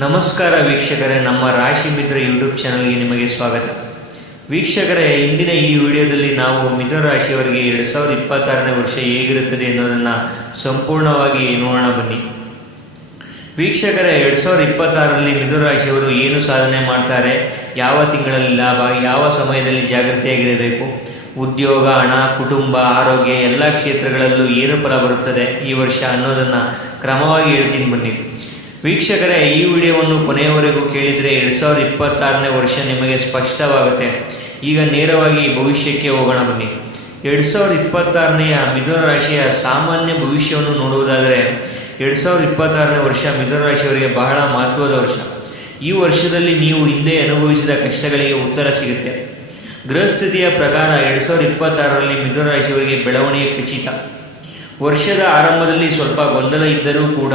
ನಮಸ್ಕಾರ ವೀಕ್ಷಕರೇ, ನಮ್ಮ ರಾಶಿ ಮಿತ್ರ ಯೂಟ್ಯೂಬ್ ಚಾನಲ್ಗೆ ನಿಮಗೆ ಸ್ವಾಗತ. ವೀಕ್ಷಕರೇ, ಇಂದಿನ ಈ ವಿಡಿಯೋದಲ್ಲಿ ನಾವು ಮಿಥುನ ರಾಶಿಯವರಿಗೆ 2026ನೇ ವರ್ಷ ಹೇಗಿರುತ್ತದೆ ಎನ್ನುವುದನ್ನು ಸಂಪೂರ್ಣವಾಗಿ ನೋಡೋಣ ಬನ್ನಿ. ವೀಕ್ಷಕರೇ, 2026ರಲ್ಲಿ ಮಿಥುನ ರಾಶಿಯವರು ಏನು ಸಾಧನೆ ಮಾಡ್ತಾರೆ, ಯಾವ ತಿಂಗಳಲ್ಲಿ ಲಾಭ, ಯಾವ ಸಮಯದಲ್ಲಿ ಜಾಗೃತಿಯಾಗಿರಬೇಕು, ಉದ್ಯೋಗ, ಹಣ, ಕುಟುಂಬ, ಆರೋಗ್ಯ ಎಲ್ಲ ಕ್ಷೇತ್ರಗಳಲ್ಲೂ ಏನು ಫಲ ಬರುತ್ತದೆ ಈ ವರ್ಷ ಅನ್ನೋದನ್ನು ಕ್ರಮವಾಗಿ ಹೇಳ್ತೀನಿ ಬನ್ನಿ. ವೀಕ್ಷಕರೇ, ಈ ವಿಡಿಯೋವನ್ನು ಕೊನೆಯವರೆಗೂ ಕೇಳಿದರೆ 2026ನೇ ವರ್ಷ ನಿಮಗೆ ಸ್ಪಷ್ಟವಾಗುತ್ತೆ. ಈಗ ನೇರವಾಗಿ ಭವಿಷ್ಯಕ್ಕೆ ಹೋಗೋಣ ಬನ್ನಿ. 2026ನೆಯ ಮಿಥುನ ರಾಶಿಯ ಸಾಮಾನ್ಯ ಭವಿಷ್ಯವನ್ನು ನೋಡುವುದಾದರೆ 2026ನೇ ವರ್ಷ ಮಿಥುನ ರಾಶಿಯವರಿಗೆ ಬಹಳ ಮಹತ್ವದ ವರ್ಷ. ಈ ವರ್ಷದಲ್ಲಿ ನೀವು ಹಿಂದೆ ಅನುಭವಿಸಿದ ಕಷ್ಟಗಳಿಗೆ ಉತ್ತರ ಸಿಗುತ್ತೆ. ಗೃಹಸ್ಥಿತಿಯ ಪ್ರಕಾರ 2026ರಲ್ಲಿ ಮಿಥುನ ರಾಶಿಯವರಿಗೆ ಬೆಳವಣಿಗೆ ಖಚಿತ. ವರ್ಷದ ಆರಂಭದಲ್ಲಿ ಸ್ವಲ್ಪ ಗೊಂದಲ ಇದ್ದರೂ ಕೂಡ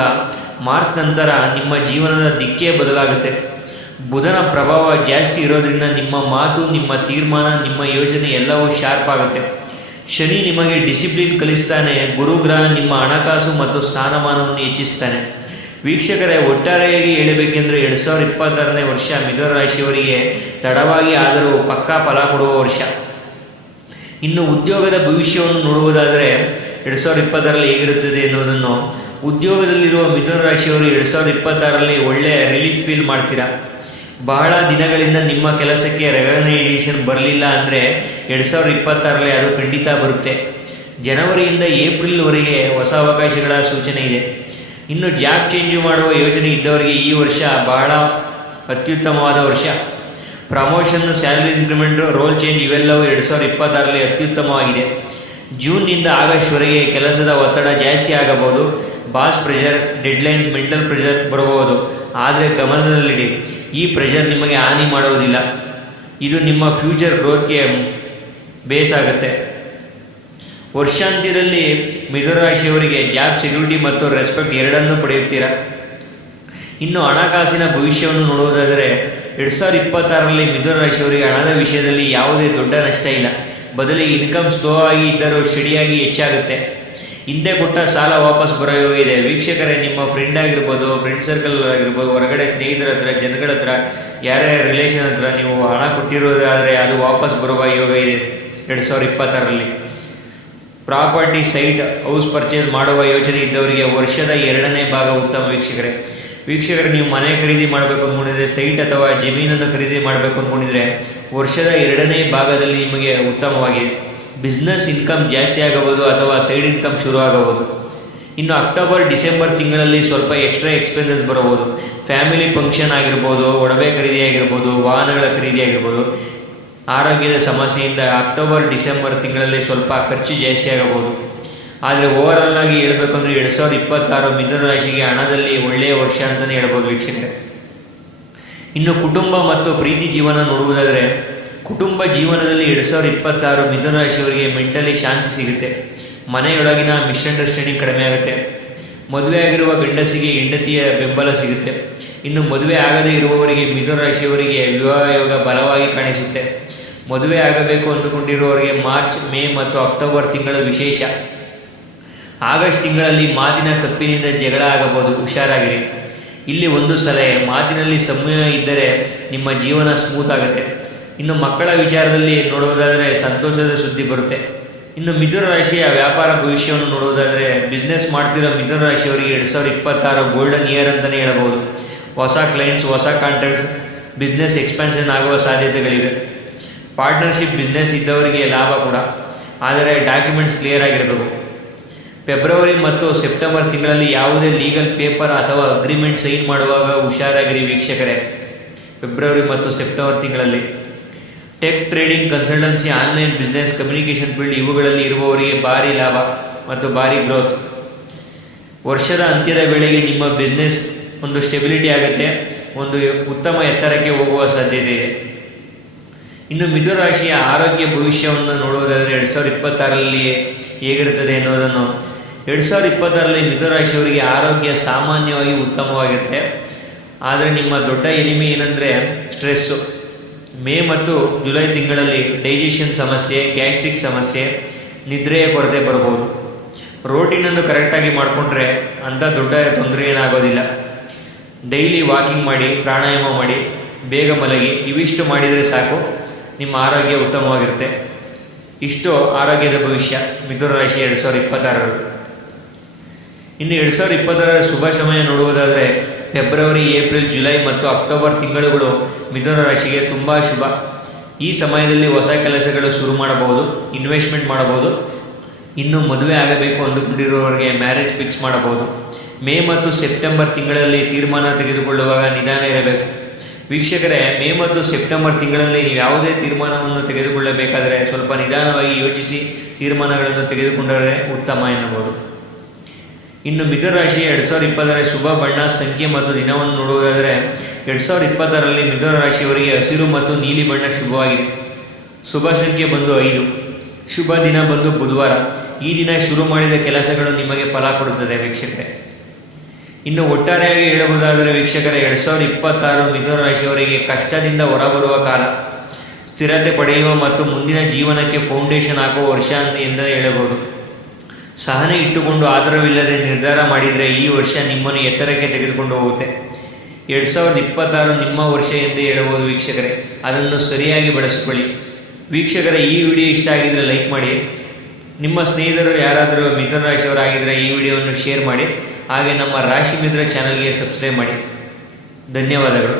ಮಾರ್ಚ್ ನಂತರ ನಿಮ್ಮ ಜೀವನದ ದಿಕ್ಕೇ ಬದಲಾಗುತ್ತೆ. ಬುಧನ ಪ್ರಭಾವ ಜಾಸ್ತಿ ಇರೋದ್ರಿಂದ ನಿಮ್ಮ ಮಾತು, ನಿಮ್ಮ ತೀರ್ಮಾನ, ನಿಮ್ಮ ಯೋಜನೆ ಎಲ್ಲವೂ ಶಾರ್ಪ್ ಆಗುತ್ತೆ. ಶನಿ ನಿಮಗೆ ಡಿಸಿಪ್ಲಿನ್ ಕಲಿಸ್ತಾನೆ. ಗುರುಗ್ರಹ ನಿಮ್ಮ ಹಣಕಾಸು ಮತ್ತು ಸ್ಥಾನಮಾನವನ್ನು ಹೆಚ್ಚಿಸ್ತಾನೆ. ವೀಕ್ಷಕರೇ, ಒಟ್ಟಾರೆಯಾಗಿ ಹೇಳಬೇಕೆಂದರೆ 2026ನೇ ವರ್ಷ ಮಿಥುನ ರಾಶಿಯವರಿಗೆ ತಡವಾಗಿ ಆದರೂ ಪಕ್ಕಾ ಫಲ ಕೊಡುವ ವರ್ಷ. ಇನ್ನು ಉದ್ಯೋಗದ ಭವಿಷ್ಯವನ್ನು ನೋಡುವುದಾದರೆ 2026ರಲ್ಲಿ ಹೇಗಿರುತ್ತದೆ ಎನ್ನುವುದನ್ನು, ಉದ್ಯೋಗದಲ್ಲಿರುವ ಮಿಥುನ ರಾಶಿಯವರು 2026ರಲ್ಲಿ ಒಳ್ಳೆಯ ರಿಲೀಫ್ ಫೀಲ್ ಮಾಡ್ತೀರಾ. ಬಹಳ ದಿನಗಳಿಂದ ನಿಮ್ಮ ಕೆಲಸಕ್ಕೆ ರೆಕಗ್ನೈಸೇಷನ್ ಬರಲಿಲ್ಲ ಅಂದರೆ 2026ರಲ್ಲಿ ಅದು ಖಂಡಿತ ಬರುತ್ತೆ. ಜನವರಿಯಿಂದ ಏಪ್ರಿಲ್ವರೆಗೆ ಹೊಸ ಅವಕಾಶಗಳ ಸೂಚನೆ ಇದೆ. ಇನ್ನು ಜಾಬ್ ಚೇಂಜ್ ಮಾಡುವ ಯೋಜನೆ ಇದ್ದವರಿಗೆ ಈ ವರ್ಷ ಬಹಳ ಅತ್ಯುತ್ತಮವಾದ ವರ್ಷ. Promotion, salary increment, role change ಇವೆಲ್ಲವೂ 2026ರಲ್ಲಿ ಅತ್ಯುತ್ತಮವಾಗಿದೆ. ಜೂನ್ನಿಂದ ಆಗಸ್ಟ್ವರೆಗೆ ಕೆಲಸದ ಒತ್ತಡ ಜಾಸ್ತಿ ಆಗಬಹುದು. Boss pressure, deadlines, mental pressure ಬರಬಹುದು. ಆದರೆ ಗಮನದಲ್ಲಿಡಿ, ಈ ಪ್ರೆಷರ್ ನಿಮಗೆ ಹಾನಿ ಮಾಡುವುದಿಲ್ಲ. ಇದು ನಿಮ್ಮ ಫ್ಯೂಚರ್ ಗ್ರೋತ್ಗೆ ಬೇಸ್ ಆಗುತ್ತೆ. ವರ್ಷಾಂತ್ಯದಲ್ಲಿ ಮಿಥುನ ರಾಶಿಯವರಿಗೆ ಜಾಬ್ ಸೆಕ್ಯೂರಿಟಿ ಮತ್ತು ರೆಸ್ಪೆಕ್ಟ್ ಎರಡನ್ನೂ ಪಡೆಯುತ್ತೀರಾ. ಇನ್ನು ಹಣಕಾಸಿನ ಭವಿಷ್ಯವನ್ನು ನೋಡುವುದಾದರೆ 2026ರಲ್ಲಿ ಮಿಥುನ ರಾಶಿಯವರಿಗೆ ಹಣದ ವಿಷಯದಲ್ಲಿ ಯಾವುದೇ ದೊಡ್ಡ ನಷ್ಟ ಇಲ್ಲ. ಬದಲಿಗೆ ಇನ್ಕಮ್ ಸ್ಲೋ ಆಗಿ ಇದ್ದರೂ ಸ್ಟಡಿಯಾಗಿ ಹೆಚ್ಚಾಗುತ್ತೆ. ಹಿಂದೆ ಕೊಟ್ಟ ಸಾಲ ವಾಪಸ್ ಬರೋ ಯೋಗ ಇದೆ. ವೀಕ್ಷಕರೇ, ನಿಮ್ಮ ಫ್ರೆಂಡ್ ಆಗಿರ್ಬೋದು, ಫ್ರೆಂಡ್ ಸರ್ಕಲ್ ಆಗಿರ್ಬೋದು, ಹೊರಗಡೆ ಸ್ನೇಹಿತರ ಹತ್ರ, ಜನಗಳ ಹತ್ರ, ಯಾರ್ಯಾರ ರಿಲೇಷನ್ ಹತ್ರ ನೀವು ಹಣ ಕೊಟ್ಟಿರೋದಾದರೆ ಅದು ವಾಪಸ್ ಬರುವ ಯೋಗ ಇದೆ 2026ರಲ್ಲಿ. ಪ್ರಾಪರ್ಟಿ, ಸೈಟ್, ಹೌಸ್ ಪರ್ಚೇಸ್ ಮಾಡುವ ಯೋಚನೆ ಇದ್ದವರಿಗೆ ವರ್ಷದ 2ನೇ ಭಾಗ ಉತ್ತಮ. ವೀಕ್ಷಕರೇ, ನೀವು ಮನೆ ಖರೀದಿ ಮಾಡಬೇಕು ಅಂದ್ಕೊಂಡಿದ್ರೆ, ಸೈಟ್ ಅಥವಾ ಜಮೀನನ್ನು ಖರೀದಿ ಮಾಡಬೇಕು ಅಂದ್ಕೊಂಡಿದ್ರೆ ವರ್ಷದ 2ನೇ ಭಾಗದಲ್ಲಿ ನಿಮಗೆ ಉತ್ತಮವಾಗಿದೆ. ಬಿಸ್ನೆಸ್ ಇನ್ಕಮ್ ಜಾಸ್ತಿ ಆಗಬಹುದು ಅಥವಾ ಸೈಡ್ ಇನ್ಕಮ್ ಶುರು ಆಗಬಹುದು. ಇನ್ನು ಅಕ್ಟೋಬರ್, ಡಿಸೆಂಬರ್ ತಿಂಗಳಲ್ಲಿ ಸ್ವಲ್ಪ ಎಕ್ಸ್ಟ್ರಾ ಎಕ್ಸ್ಪೆನ್ಸಸ್ ಬರಬಹುದು. ಫ್ಯಾಮಿಲಿ ಫಂಕ್ಷನ್ ಆಗಿರ್ಬೋದು, ಒಡವೆ ಖರೀದಿ ಆಗಿರ್ಬೋದು, ವಾಹನಗಳ ಖರೀದಿ ಆಗಿರ್ಬೋದು. ಆರೋಗ್ಯದ ಸಮಸ್ಯೆಯಿಂದ ಅಕ್ಟೋಬರ್, ಡಿಸೆಂಬರ್ ತಿಂಗಳಲ್ಲಿ ಸ್ವಲ್ಪ ಖರ್ಚು ಜಾಸ್ತಿ ಆಗಬಹುದು. ಆದರೆ ಓವರಾಲ್ ಆಗಿ ಹೇಳಬೇಕು ಅಂದರೆ 2026 ಮಿಥುನ ರಾಶಿಗೆ ಹಣದಲ್ಲಿ ಒಳ್ಳೆಯ ವರ್ಷ ಅಂತಲೇ ಹೇಳ್ಬೋದು ವೀಕ್ಷಕರೇ. ಇನ್ನು ಕುಟುಂಬ ಮತ್ತು ಪ್ರೀತಿ ಜೀವನ ನೋಡುವುದಾದರೆ, ಕುಟುಂಬ ಜೀವನದಲ್ಲಿ 2026 ಮಿಥುನ ರಾಶಿಯವರಿಗೆ ಮೆಂಟಲಿ ಶಾಂತಿ ಸಿಗುತ್ತೆ. ಮನೆಯೊಳಗಿನ ಮಿಸ್ಅಂಡರ್ಸ್ಟ್ಯಾಂಡಿಂಗ್ ಕಡಿಮೆ ಆಗುತ್ತೆ. ಮದುವೆ ಆಗಿರುವ ಗಂಡಸಿಗೆ ಹೆಂಡತಿಯ ಬೆಂಬಲ ಸಿಗುತ್ತೆ. ಇನ್ನು ಮದುವೆ ಆಗದೇ ಇರುವವರಿಗೆ ಮಿಥುನ ರಾಶಿಯವರಿಗೆ ವಿವಾಹ ಯೋಗ ಬಲವಾಗಿ ಕಾಣಿಸುತ್ತೆ. ಮದುವೆ ಆಗಬೇಕು ಅಂದುಕೊಂಡಿರುವವರಿಗೆ ಮಾರ್ಚ್, ಮೇ ಮತ್ತು ಅಕ್ಟೋಬರ್ ತಿಂಗಳು ವಿಶೇಷ. ಆಗಸ್ಟ್ ತಿಂಗಳಲ್ಲಿ ಮಾತಿನ ತಪ್ಪಿನಿಂದ ಜಗಳ ಆಗಬಹುದು, ಹುಷಾರಾಗಿರಿ. ಇಲ್ಲಿ ಒಂದು ಸಲಹೆ, ಮಾತಿನಲ್ಲಿ ಸಮಯ ಇದ್ದರೆ ನಿಮ್ಮ ಜೀವನ ಸ್ಮೂತ್ ಆಗುತ್ತೆ. ಇನ್ನು ಮಕ್ಕಳ ವಿಚಾರದಲ್ಲಿ ನೋಡುವುದಾದರೆ ಸಂತೋಷದ ಸುದ್ದಿ ಬರುತ್ತೆ. ಇನ್ನು ಮಿಥುನ ರಾಶಿಯ ವ್ಯಾಪಾರ ಭವಿಷ್ಯವನ್ನು ನೋಡುವುದಾದರೆ, ಬಿಸ್ನೆಸ್ ಮಾಡ್ತಿರೋ ಮಿಥುನ ರಾಶಿಯವರಿಗೆ 2026 ಗೋಲ್ಡನ್ ಇಯರ್ ಅಂತಲೇ ಹೇಳಬಹುದು. ಹೊಸ ಕ್ಲೈಂಟ್ಸ್, ಹೊಸ ಕಾಂಟ್ರಾಕ್ಟ್ಸ್, ಬಿಸ್ನೆಸ್ ಎಕ್ಸ್ಪಾನ್ಷನ್ ಆಗುವ ಸಾಧ್ಯತೆಗಳಿವೆ. ಪಾರ್ಟ್ನರ್ಶಿಪ್ ಬಿಸ್ನೆಸ್ ಇದ್ದವರಿಗೆ ಲಾಭ ಕೂಡ, ಆದರೆ ಡಾಕ್ಯುಮೆಂಟ್ಸ್ ಕ್ಲಿಯರ್ ಆಗಿರಬೇಕು. ಫೆಬ್ರವರಿ ಮತ್ತು ಸೆಪ್ಟೆಂಬರ್ ತಿಂಗಳಲ್ಲಿ ಯಾವುದೇ ಲೀಗಲ್ ಪೇಪರ್ ಅಥವಾ ಅಗ್ರಿಮೆಂಟ್ ಸೈನ್ ಮಾಡುವಾಗ ಹುಷಾರಾಗಿರಿ ವೀಕ್ಷಕರೇ. ಫೆಬ್ರವರಿ ಮತ್ತು ಸೆಪ್ಟೆಂಬರ್ ತಿಂಗಳಲ್ಲಿ tech, trading, consultancy, online business, communication field ಇವುಗಳಲ್ಲಿ ಇರುವವರಿಗೆ ಭಾರಿ ಲಾಭ ಮತ್ತು ಭಾರಿ ಗ್ರೋತ್. ವರ್ಷದ ಅಂತ್ಯದ ವೇಳೆಗೆ ನಿಮ್ಮ ಬಿಸ್ನೆಸ್ ಒಂದು ಸ್ಟೆಬಿಲಿಟಿ ಆಗುತ್ತೆ, ಒಂದು ಉತ್ತಮ ಎತ್ತರಕ್ಕೆ ಹೋಗುವ ಸಾಧ್ಯತೆ ಇದೆ. ಇನ್ನು ಮಿಥುನ ರಾಶಿಯ ಆರೋಗ್ಯ ಭವಿಷ್ಯವನ್ನು ನೋಡುವುದಾದರೆ 2026ರಲ್ಲಿ ಹೇಗಿರುತ್ತದೆ ಎನ್ನುವುದನ್ನು, 2026ರಲ್ಲಿ ಮಿಥುನ ರಾಶಿಯವರಿಗೆ ಆರೋಗ್ಯ ಸಾಮಾನ್ಯವಾಗಿ ಉತ್ತಮವಾಗಿರುತ್ತೆ. ಆದರೆ ನಿಮ್ಮ ದೊಡ್ಡ ಎನಿಮಿ ಏನಂದರೆ ಸ್ಟ್ರೆಸ್ಸು. ಮೇ ಮತ್ತು ಜುಲೈ ತಿಂಗಳಲ್ಲಿ ಡೈಜೆಷನ್ ಸಮಸ್ಯೆ, ಗ್ಯಾಸ್ಟ್ರಿಕ್ ಸಮಸ್ಯೆ, ನಿದ್ರೆಯ ಕೊರತೆ ಬರಬಹುದು. ರೋಟೀನನ್ನು ಕರೆಕ್ಟಾಗಿ ಮಾಡಿಕೊಂಡ್ರೆ ಅಂಥ ದೊಡ್ಡ ತೊಂದರೆ ಏನಾಗೋದಿಲ್ಲ. ಡೈಲಿ ವಾಕಿಂಗ್ ಮಾಡಿ, ಪ್ರಾಣಾಯಾಮ ಮಾಡಿ, ಬೇಗ ಮಲಗಿ. ಇವಿಷ್ಟು ಮಾಡಿದರೆ ಸಾಕು, ನಿಮ್ಮ ಆರೋಗ್ಯ ಉತ್ತಮವಾಗಿರುತ್ತೆ. ಇಷ್ಟು ಆರೋಗ್ಯದ ಭವಿಷ್ಯ ಮಿಥುನ ರಾಶಿ 2026. ಇನ್ನು 2026 ಶುಭ ಸಮಯ ನೋಡುವುದಾದರೆ ಫೆಬ್ರವರಿ, ಏಪ್ರಿಲ್, ಜುಲೈ ಮತ್ತು ಅಕ್ಟೋಬರ್ ತಿಂಗಳುಗಳು ಮಿಥುನ ರಾಶಿಗೆ ತುಂಬ ಶುಭ. ಈ ಸಮಯದಲ್ಲಿ ಹೊಸ ಕೆಲಸಗಳು ಶುರು ಮಾಡಬಹುದು, ಇನ್ವೆಸ್ಟ್ಮೆಂಟ್ ಮಾಡಬಹುದು. ಇನ್ನು ಮದುವೆ ಆಗಬೇಕು ಅಂದುಕೊಂಡಿರುವವರಿಗೆ ಮ್ಯಾರೇಜ್ ಫಿಕ್ಸ್ ಮಾಡಬಹುದು. ಮೇ ಮತ್ತು ಸೆಪ್ಟೆಂಬರ್ ತಿಂಗಳಲ್ಲಿ ತೀರ್ಮಾನ ತೆಗೆದುಕೊಳ್ಳುವಾಗ ನಿಧಾನ ಇರಬೇಕು. ವೀಕ್ಷಕರೇ, ಮೇ ಮತ್ತು ಸೆಪ್ಟೆಂಬರ್ ತಿಂಗಳಲ್ಲಿ ನೀವು ಯಾವುದೇ ತೀರ್ಮಾನವನ್ನು ತೆಗೆದುಕೊಳ್ಳಬೇಕಾದರೆ ಸ್ವಲ್ಪ ನಿಧಾನವಾಗಿ ಯೋಚಿಸಿ ತೀರ್ಮಾನಗಳನ್ನು ತೆಗೆದುಕೊಂಡರೆ ಉತ್ತಮ ಎನ್ನಬಹುದು. ಇನ್ನು ಮಿಥುನ ರಾಶಿಯ 2020 ಶುಭ ಬಣ್ಣ, ಸಂಖ್ಯೆ ಮತ್ತು ದಿನವನ್ನು ನೋಡುವುದಾದರೆ 2020ರಲ್ಲಿ ಮಿಥುನ ರಾಶಿಯವರಿಗೆ ಹಸಿರು ಮತ್ತು ನೀಲಿ ಬಣ್ಣ ಶುಭವಾಗಿದೆ. ಶುಭ ಸಂಖ್ಯೆ ಬಂದು 5. ಶುಭ ದಿನ ಬಂದು ಬುಧವಾರ. ಈ ದಿನ ಶುರು ಮಾಡಿದ ಕೆಲಸಗಳು ನಿಮಗೆ ಫಲ ಕೊಡುತ್ತದೆ ವೀಕ್ಷಕರೇ. ಇನ್ನು ಒಟ್ಟಾರೆಯಾಗಿ ಹೇಳಬಹುದಾದರೆ ವೀಕ್ಷಕರೇ, 2026 ಮಿಥುನ ರಾಶಿಯವರಿಗೆ ಕಷ್ಟದಿಂದ ಹೊರಬರುವ ಕಾಲ, ಸ್ಥಿರತೆ ಪಡೆಯುವ ಮತ್ತು ಮುಂದಿನ ಜೀವನಕ್ಕೆ ಫೌಂಡೇಶನ್ ಹಾಕುವ ವರ್ಷ ಎಂದು ಹೇಳಬಹುದು. ಸಹನೆ ಇಟ್ಟುಕೊಂಡು ಆಧಾರವಿಲ್ಲದೆ ನಿರ್ಧಾರ ಮಾಡಿದರೆ ಈ ವರ್ಷ ನಿಮ್ಮನ್ನು ಎತ್ತರಕ್ಕೆ ತೆಗೆದುಕೊಂಡು ಹೋಗುತ್ತೆ. 2026 ನಿಮ್ಮ ವರ್ಷ ಎಂದೇ ಹೇಳಬಹುದು ವೀಕ್ಷಕರೇ. ಅದನ್ನು ಸರಿಯಾಗಿ ಬಳಸಿಕೊಳ್ಳಿ. ವೀಕ್ಷಕರೇ, ಈ ವಿಡಿಯೋ ಇಷ್ಟ ಆಗಿದ್ದರೆ ಲೈಕ್ ಮಾಡಿ. ನಿಮ್ಮ ಸ್ನೇಹಿತರು ಯಾರಾದರೂ ಮಿಥುನ ರಾಶಿಯವರಾಗಿದ್ದರೆ ಈ ವಿಡಿಯೋವನ್ನು ಶೇರ್ ಮಾಡಿ. ಹಾಗೆ ನಮ್ಮ ರಾಶಿ ಮಿತ್ರ ಚಾನಲ್ಗೆ ಸಬ್ಸ್ಕ್ರೈಬ್ ಮಾಡಿ. ಧನ್ಯವಾದಗಳು.